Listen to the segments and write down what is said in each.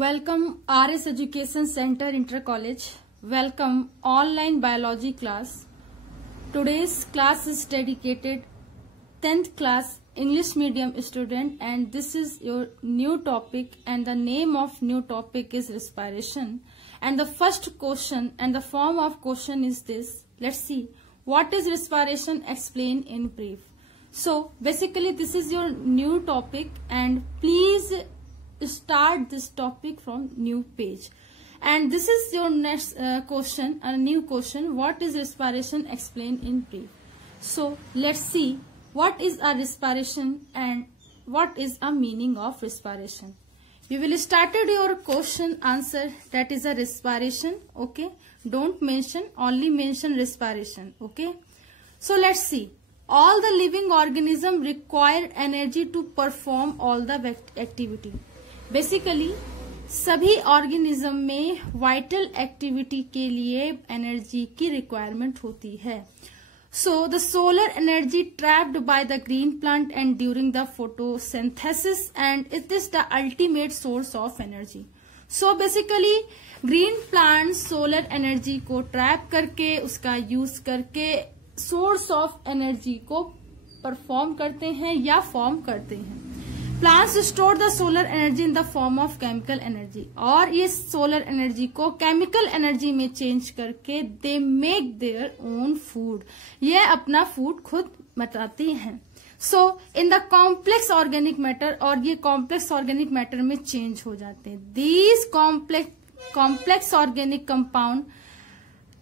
Welcome RS Education Center Inter College. Welcome online biology class. Today's class is dedicated 10th class English medium student, and this is your new topic, and the name of new topic is respiration. And the first question and the form of question is this. Let's see. What is respiration? Explain in brief. So basically this is your new topic, and please start this topic from new page. And this is your next question, a new question. What is respiration? Explain in brief. So let's see what is a respiration and what is a meaning of respiration. You will start your question answer, that is a respiration. Okay, don't mention, only mention respiration. Okay, so let's see. All the living organisms require energy to perform all the activity. Basically सभी organism में vital activity के लिए energy की requirement होती है. So the solar energy trapped by the green plant and during the photosynthesis, and it is the ultimate source of energy. So basically green plant solar energy को trap करके उसका use करके source of energy को perform करते हैं या form करते हैं. Plants store the solar energy in the form of chemical energy, और ये सोलर एनर्जी को केमिकल एनर्जी में चेंज करके they make their own food, ये अपना फूड खुद बनाती हैं. So in the complex organic matter, और ये कॉम्प्लेक्स ऑर्गेनिक मैटर में चेंज हो जाते हैं. These complex organic compound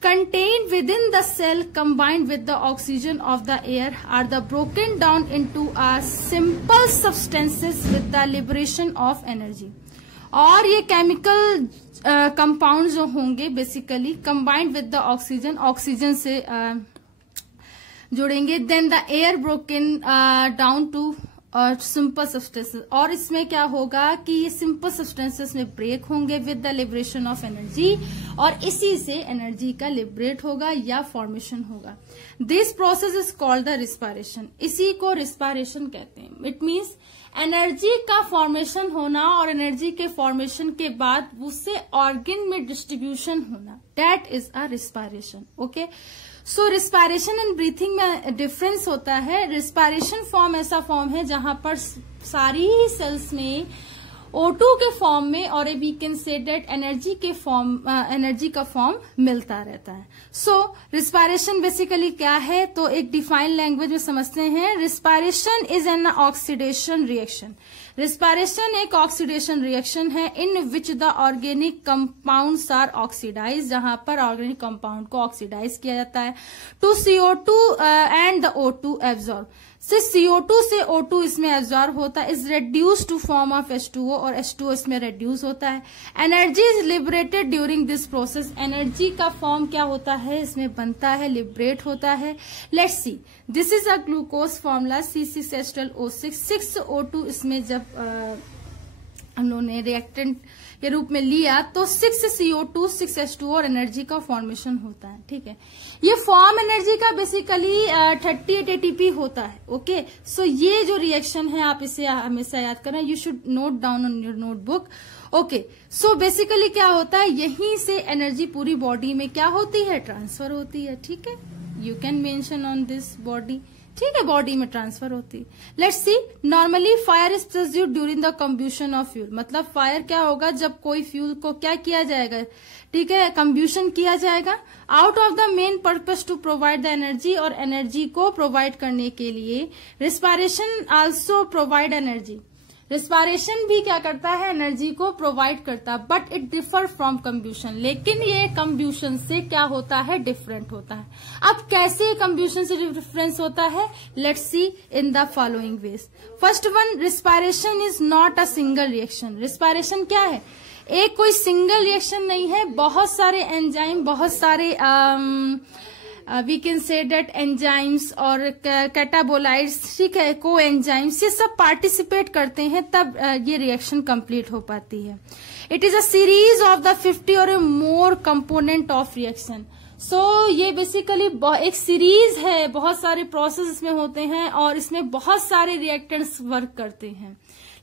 contained within the cell combined with the oxygen of the air are the broken down into a simple substances with the liberation of energy. और ये chemical compound जो होंगे basically combined with the oxygen से जुड़ेंगे. Then the air broken down to simple substances, और इसमें क्या होगा कि ये सिंपल सब्सटेंसेस में ब्रेक होंगे with the liberation of energy, और इसी से एनर्जी का लिबरेट होगा या फॉर्मेशन होगा. This process is called the respiration. इसी को रिस्पायरेशन कहते हैं. इट मीन्स एनर्जी का फॉर्मेशन होना और एनर्जी के फॉर्मेशन के बाद उससे ऑर्गन में डिस्ट्रीब्यूशन होना, that is a respiration. Okay, so respiration and breathing में डिफरेंस होता है. रिस्पायरेशन फॉर्म ऐसा फॉर्म है जहां पर सारी ही सेल्स में O2 के फॉर्म में, और we can say that energy का फॉर्म मिलता रहता है. सो रिस्पायरेशन बेसिकली क्या है, तो एक डिफाइंड लैंग्वेज में समझते हैं. Respiration is an oxidation reaction. Respiration एक ऑक्सीडेशन रिएक्शन है in which the organic compounds are oxidise, जहां पर ऑर्गेनिक कंपाउंड को ऑक्सीडाइज किया जाता है to CO2 and the O2 absorb. से CO2 से O2 इसमें एब्जॉर्ब होता है, is reduce to form of H2O, और H2O इसमें रेड्यूस होता है. Energy is liberated during this process. Energy का फॉर्म क्या होता है, इसमें बनता है, लिबरेट होता है. Let's see, this is a glucose formula C6H12O6. 6O2 इसमें जब हम लोगों ने रिएक्टेंट के रूप में लिया तो 6CO2 6H2O और एनर्जी का फॉर्मेशन होता है. ठीक है, ये फॉर्म एनर्जी का बेसिकली 38 ATP होता है. ओके, सो ये जो रिएक्शन है आप इसे हमेशा याद करना. You should note down on your notebook. Okay, so basically क्या होता है, यहीं से एनर्जी पूरी बॉडी में क्या होती है, ट्रांसफर होती है. ठीक है, you can mention on this body. ठीक है, बॉडी में ट्रांसफर होती है. Let's see, normally fire is produced during the combustion of fuel. मतलब फायर क्या होगा, जब कोई फ्यूल को क्या किया जाएगा, ठीक है, कंब्यूशन किया जाएगा out of the main purpose to provide the energy, और एनर्जी को प्रोवाइड करने के लिए respiration also provide energy. Respiration भी क्या करता है, एनर्जी को प्रोवाइड करता है, but it differ from combustion. लेकिन ये कंब्यूशन से क्या होता है, डिफरेंट होता है. अब कैसे कंब्यूशन से डिफरेंस होता है, let's C in the following veg. First one, respiration is not a single reaction. Respiration क्या है, एक कोई सिंगल रिएक्शन नहीं है. बहुत सारे एंजाइम, बहुत सारे we can say that enzymes और कैटाबोलाइट्स, ठीक है, को एंजाइम्स, ये सब पार्टिसिपेट करते हैं, तब ये रिएक्शन कंप्लीट हो पाती है. It is a series of the 50 और मोर कंपोनेंट ऑफ रिएक्शन. ये बेसिकली एक सीरीज है, बहुत सारे प्रोसेस इसमें होते हैं और इसमें बहुत सारे रिएक्टेंट्स वर्क करते हैं।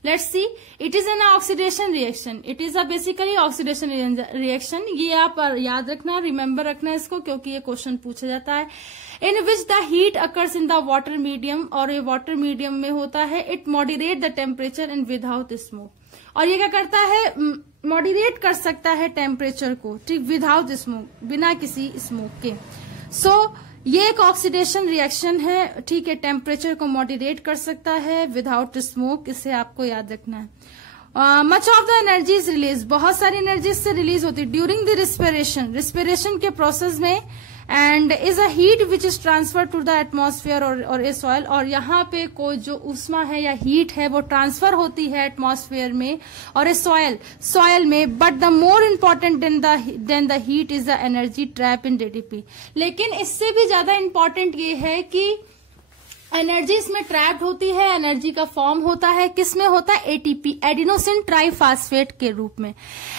Let's see, it is an oxidation reaction, it is a basically oxidation reaction. ये आप याद रखना, रिमेम्बर रखना इसको, क्योंकि ये क्वेश्चन पूछा जाता है। In which the heat occurs in the water medium, और ये वाटर मीडियम में होता है। It moderate the temperature and without smoke, और ये क्या करता है, मॉडरेट कर सकता है टेम्परेचर को, ठीक, विदाउट स्मोक, बिना किसी स्मोक के। ये एक ऑक्सीडेशन रिएक्शन है, ठीक है, टेम्परेचर को मॉडरेट कर सकता है विदाउट स्मोक, इसे आपको याद रखना है। Much of the energy is release, बहुत सारी एनर्जी इससे रिलीज होती है ड्यूरिंग द रिस्पिरेशन के प्रोसेस में, and is a heat which is transfer to the atmosphere और ए सॉइल, और यहाँ पे कोई जो उष्मा है या हीट है वो ट्रांसफर होती है एटमॉस्फेयर में और ए सॉइल में। But the more important then the heat is the energy trap in DDP. लेकिन इससे भी ज्यादा इम्पोर्टेंट ये है कि एनर्जी इसमें ट्रैप्ड होती है, एनर्जी का फॉर्म होता है, किसमें होता है, एटीपी, एडिनोसिन ट्राइफॉस्फेट के रूप में,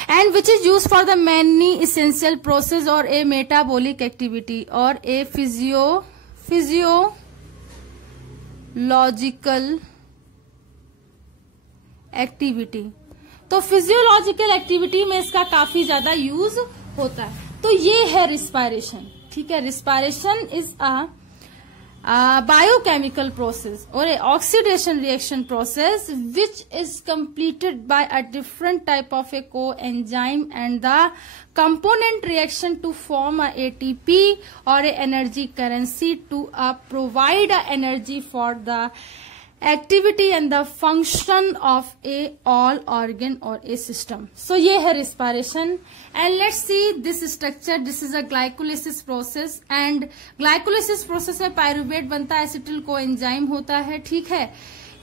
and which is use for the many essential process और ए मेटाबॉलिक एक्टिविटी और ए फिजियोलॉजिकल एक्टिविटी। तो फिजियोलॉजिकल एक्टिविटी में इसका काफी ज्यादा यूज होता है। तो ये है रिस्पायरेशन, ठीक है। Respiration is a biochemical process or a oxidation reaction process which is completed by a different type of a coenzyme and the component reaction to form a ATP or a energy currency to provide a energy for the activity and the function of a all organ or a system. So ये है respiration, and let's see this structure. This is a glycolysis process, and glycolysis process में pyruvate बनता है, acetyl coenzyme होता है, ठीक है।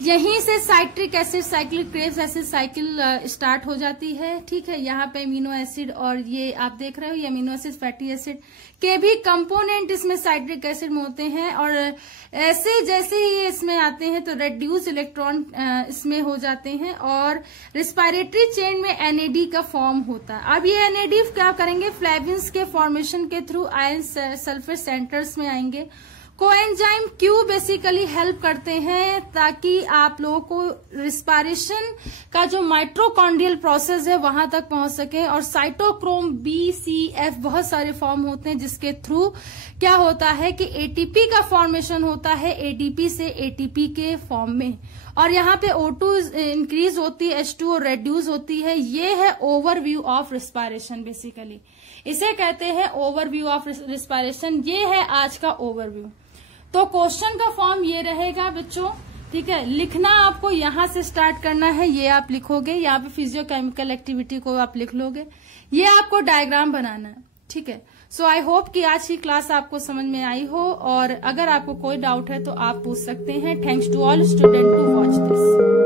यहीं से citric acid, cyclic craves acid cycle start हो जाती है, ठीक है। यहाँ पे अमीनो एसिड, और ये आप देख रहे हो ये अमीनो एसिड, फैटी एसिड के भी कंपोनेंट इसमें साइट्रिक एसिड में होते हैं, और ऐसे जैसे ही इसमें आते हैं तो रेड्यूस इलेक्ट्रॉन इसमें हो जाते हैं, और रिस्पायरेटरी चेन में एनएडी का फॉर्म होता है। अब ये एनएडी क्या करेंगे, फ्लेविन्स के फॉर्मेशन के थ्रू आयन सल्फेट सेंटर्स में आएंगे। कोएंजाइम क्यों बेसिकली हेल्प करते हैं, ताकि आप लोगों को रिस्पायरेशन का जो माइटोकॉन्ड्रियल प्रोसेस है वहां तक पहुंच सके, और साइटोक्रोम बी, सी, एफ बहुत सारे फॉर्म होते हैं, जिसके थ्रू क्या होता है कि एटीपी का फॉर्मेशन होता है, एडीपी से एटीपी के फॉर्म में, और यहाँ पे O2 इंक्रीज होती है, H2 रेड्यूस होती है। ये है ओवरव्यू ऑफ रिस्पायरेशन, बेसिकली इसे कहते हैं ओवरव्यू ऑफ रिस्पायरेशन। ये है आज का ओवरव्यू। तो क्वेश्चन का फॉर्म ये रहेगा बच्चों, ठीक है। लिखना आपको यहाँ से स्टार्ट करना है, ये आप लिखोगे, यहाँ पे फिजियोकेमिकल एक्टिविटी को आप लिख लोगे, ये आपको डायग्राम बनाना है, ठीक है। सो आई होप कि आज की क्लास आपको समझ में आई हो, और अगर आपको कोई डाउट है तो आप पूछ सकते हैं। Thanks to all student to watch this.